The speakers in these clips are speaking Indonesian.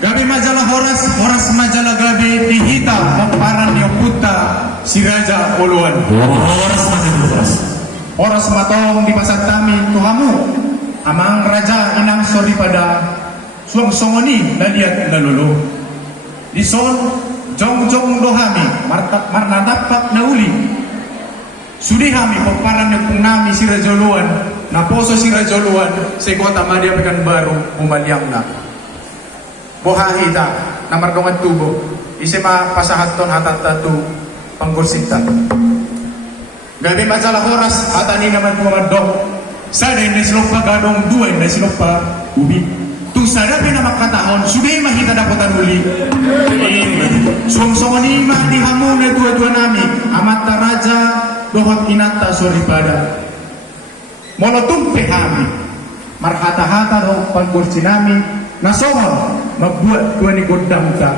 Gabi majalah Horas majalah Gabi dihita paparan yang puta si Raja Uluan. Horas matong di pasar tami tuhamu amang Raja inang sori pada suang songoni naliat nalulu. Di son jong dohami marnadapak nauli. Sudi kami paparan yang pungnami si Raja Uluan. Naposo si Raja Uluan sa kota Madya Pekanbaru umalyang na. Bohahita na mardongan tubo isema pasahaton hatan tatu pangkursintan. Gabi masalah Horas hatani naman kumandok sada na silok pa gadong duay na silok pa ubi. Tung sada pinamakatahon suday mahita dapotan uli. Song-songan ima di hamu na dua-dua nami amat raja dohot inata soripada. Monotumpe kami marhata-hata do pangkursin nami nasomon magbuat tuan ni godam ta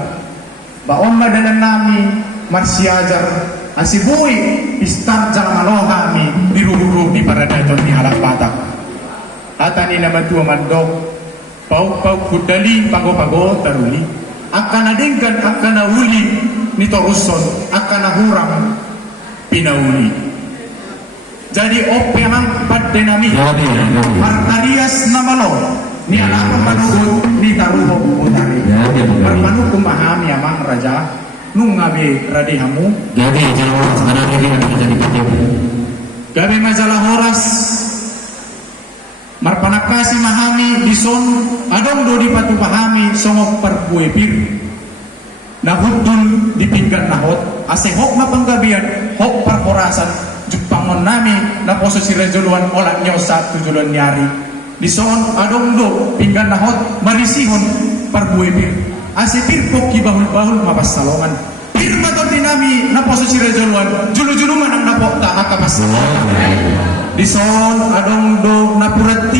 baon madalan nami marsiajar asibui istar jangan maloha mi biru-biru di paradaton di halak batak hata ni naman tuwa mandok pau kudali pago-pago taruli akan adingkan akan nauli ni toruson akan nahurang pinauli. Jadi ope amang padde nami markarias namalo ni anak panuhut ni taruho utari marmanu kumahami amang raja nung ngabe radi hamu gabe majalah Horas marpanakasi mahami dison adong do di patu pahami songok perbuepir nahutun di pinggan nahot ase hok mapanggabian hok parkorasan Jepangon nami na posisi rejoluan olak nyosa tujulan nyari di son adong do pinggan nahot marisihon parbuepir asipir poki bahul-bahul mapas salongan firma to dinami na posisi rejoluan julu-julu manang napok ta akapas di son adong do napurat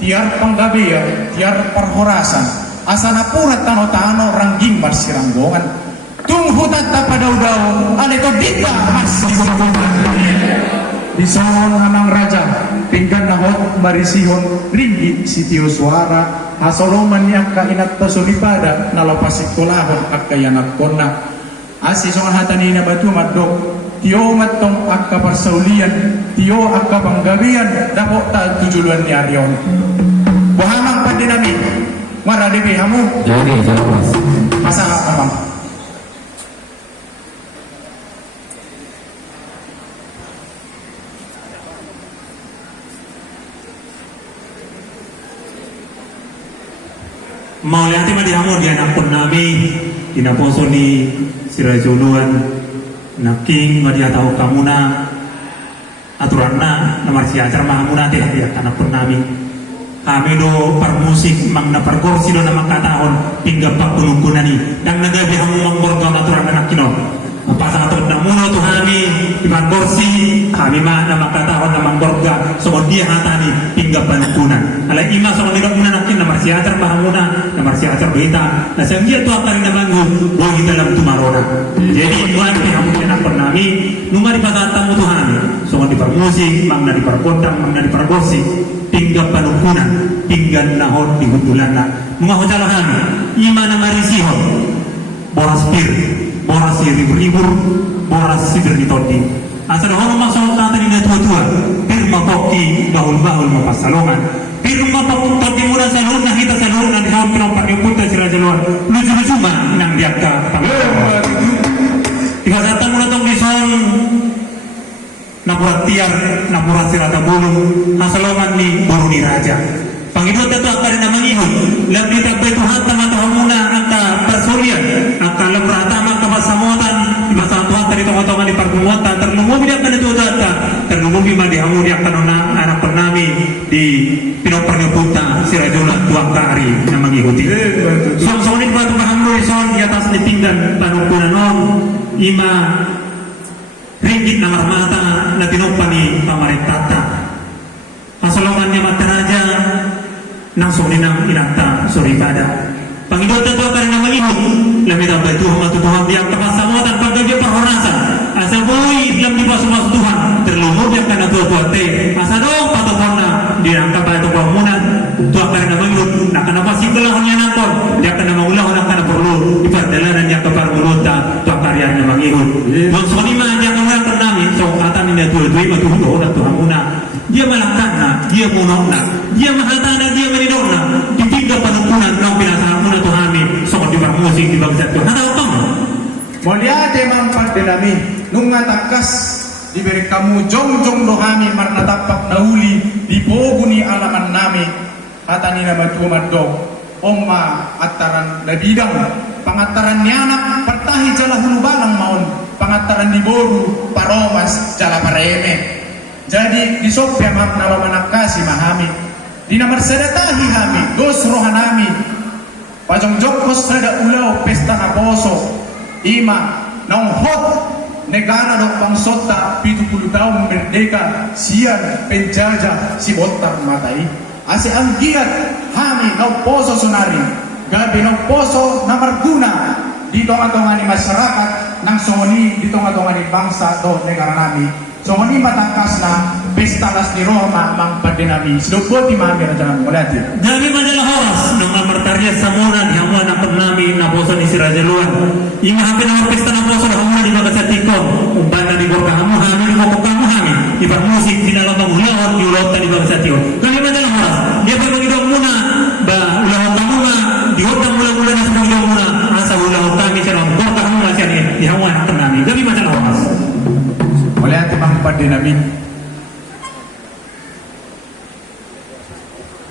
tiar panggabean tiar parhorasan asa napurat tano-tano rangging marsiranggongan tunggu tata pada udao ale to dita mas di son amang raja pinggan nahot marisihon ringgi sitio suara hasoloman yang kainat tasolipada nalapasik kolahon akayanat konna asi songan hatanina batu madok tio matong akka parsaulian tio akka panggabian dapok ta tujuluan ni arion bohamang pandinami maradebi hamu masa amang mau lihat mah dihamu dia nampun nami dinaposo ni sirajuluan naking madia tahu kamu na aturan na nomor si acar mah kamu nanti ya tanapun nami kami do permusik mang na perkorsi do nama katahon hingga pak tulungkunani dan nagabi hamu mang borgaw aturan na nakino pasang atau namuno tu kami di kursi kami mah nama katahon nama borga so dia hatani hingga pantunan ala ima so nilok nakin nama si acar mahamuna nama si acar berita na sanggia tu akan nabangun bogi dalam tumarona jadi tuan hamu nak pernami numari pasatamu tu kami so di permusik mang na di perkondang mang na di perkorsi hingga pantunan hingga nahon di hutulana mga hutala kami ima na marisihon boras pir boras ribur-ribur boras sidir di todi asal orang masuk tata di tua-tua firma poki bahul-bahul mapasalongan firma pokok todi murah salur nah kita salur nah dihawam pakai putar si raja luar lucu-lucu mah nang diaka tiga satan murah tong dison napurat tiar napurat sirata bulung hasalongan ni baru ni raja pangidot itu akan namangihon lebih tak betuhan teman-teman angka persurian angka lemrata angka pasamuatan di masa Tuhan tadi tongol-tongol di pergumuatan terlumum dia akan itu data terlumum di madihamu dia akan anak pernami di pinopernyuputa sirajulah tuang kari yang mengikuti song-song ini batu mahamur son di atas di pinggan panungkunan om ima ringgit namar mata na tinopani pamarintata kasolongannya mata raja nang soninang inata soribada pangidot itu akan nama ibu lamit ang Tuhan matutuhan yang kepasamuatan paggabi perhorasan asa boy dalam di bawah Tuhan terlumur yang kena tua-tua te asa dong patuhan na dirangka pada tuan munan tu akan nama ibu nak kenapa sih belahnya nakon dia kena maulah orang kana perlu di perjalanan yang kepar mulota tuh karyanya mangihun don soni mah dia kena kenami so kata minda tuh matu orang tuh hamuna dia malakana dia munona dia mahatana dia menidona di tiga penuntunan nang pinasahamuna tuh hami so di musik di bangsa tuh hata utang Mulia demam pardenami nunga takas diberi kamu jong dohami marna tapak nauli di boguni alaman nami hatani nama tumat dog omma ataran nabidang pangataran nianak pertahi jala hulu balang maun pangataran di boru paromas jala pareme jadi di sopya mak nama manakasi mahami di namar sedatahi hami dos rohanami pajong jokos sada ulau pesta naposo ima nong hot negara dong pangsota 70 tahun merdeka sian penjajah si botar matai ase ang giat hami nong poso sunari gabi nong poso na marguna di tonga-tonga ni masyarakat nang songoni di tonga-tonga ni bangsa do negara nami songoni matangkas na pesta las di Roma mang padinami sedupot di mami na jangan mulati Dami madalah horas nang amartarya samuna di hamuan na nami na poso ni si Raja Luan. Inga hampir na pesta na poso na hamuan di Bagasatikon. Umpan na di Gorka hamu hami di Bokok kamu hami. Iba musik sinalabang ulahon di ulahon di Bagasatikon. Kami madalah horas. Dia pa magidong muna ba ulahon kamu ma di hotang mula-mula na sa ulahon muna asa ulahon kami sa Gorka hamu na siya di hamuan na nami. Kami madalah horas. Mulati mang padinami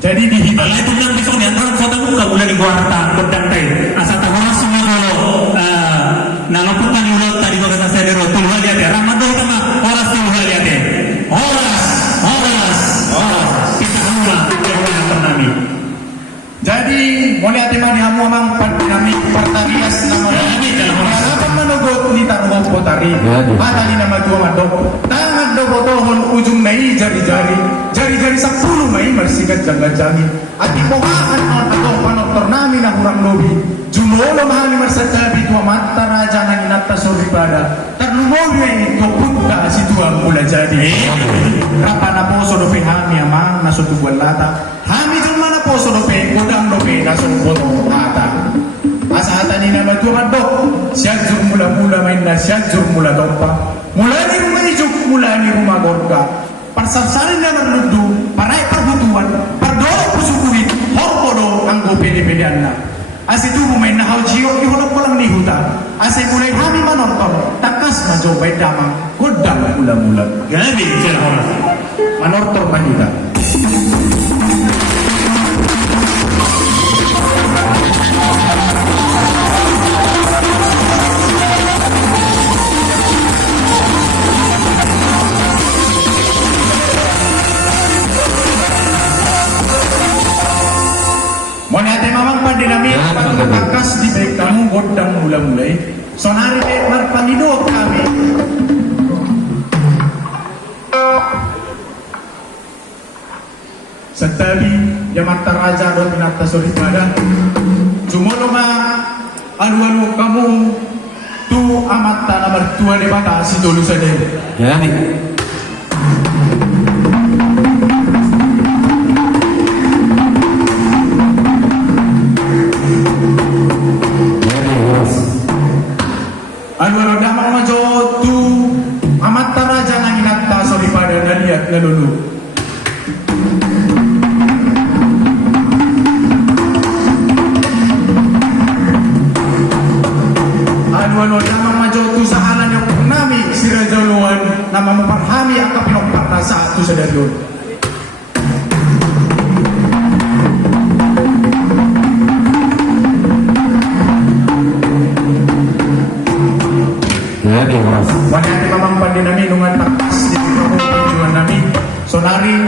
jadi di Balai itu bilang besok di antara kota buka mulai di Guarta berdantai asal tahu semua kalau nalapukan ulot tadi bagas saya di rotul lihat ya Ramadan sama horas tuh lihat ya horas kita hamula yang ternami jadi mulai tema di hamu mang padinami partarias nama apa menugot ni taruh potari mata ni nama tua madok tangan dogotohon ujung mei jari-jari 10 Mei bersikat jaga-jagi ati pohaan on atau panoktor nami na hurang lobi jumolo mahali marsatabi tua mata raja na inata suri pada terlumobi ito punta si tua mula jadi rapa na poso dope hami amang nasutubuan lata hami juma na poso dope kodang dope nasutubuan lata asa hata ni nama tua madok siajur mula-mula main na siajur mula dompa mula ni rumah ijuk mula ni rumah gorka persarsarin na merludu parai perbutuan perdoro pusukuri horkodo anggo pede-pedean na ase tubuh main na haujio iholok kolang ni huta ase mulai hami manonton takas majo baik damang kodang mula-mula gabi saya horas manortor manita Moniate mamang pandinami pagkakas di baik kamu godang mula-mulai sonari marpanido kami setabi yamata raja do pinata suri pada jumolo ma alu-alu kamu tu amata na mertua ni bata si dulu saja Ya nih. Anu damang majo tu amat raja nang inata sorry pada naliat na lulu. Anu damang majo tu sahalan yang nami si Raja Luan nama memperhami angka pinokpat rasa tu sadarion. Wanita mamang pandinami nungan takas di tujuan nami sonari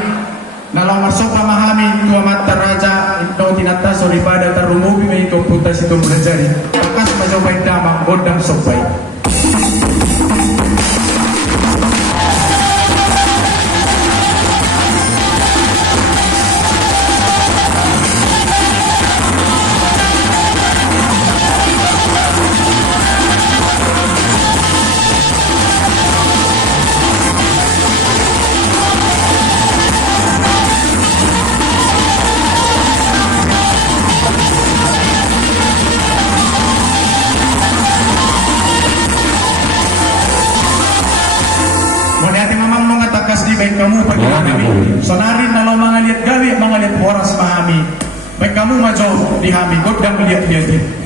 nalang masuk pamahami tua mata raja itu tinata sorry pada tarumubi may itu putas itu berjari takas majawai damang godang sopai Sonarin na lang mga liat gawi, mga liat oras mahami. May kamu majo di hami, god dang liat liat.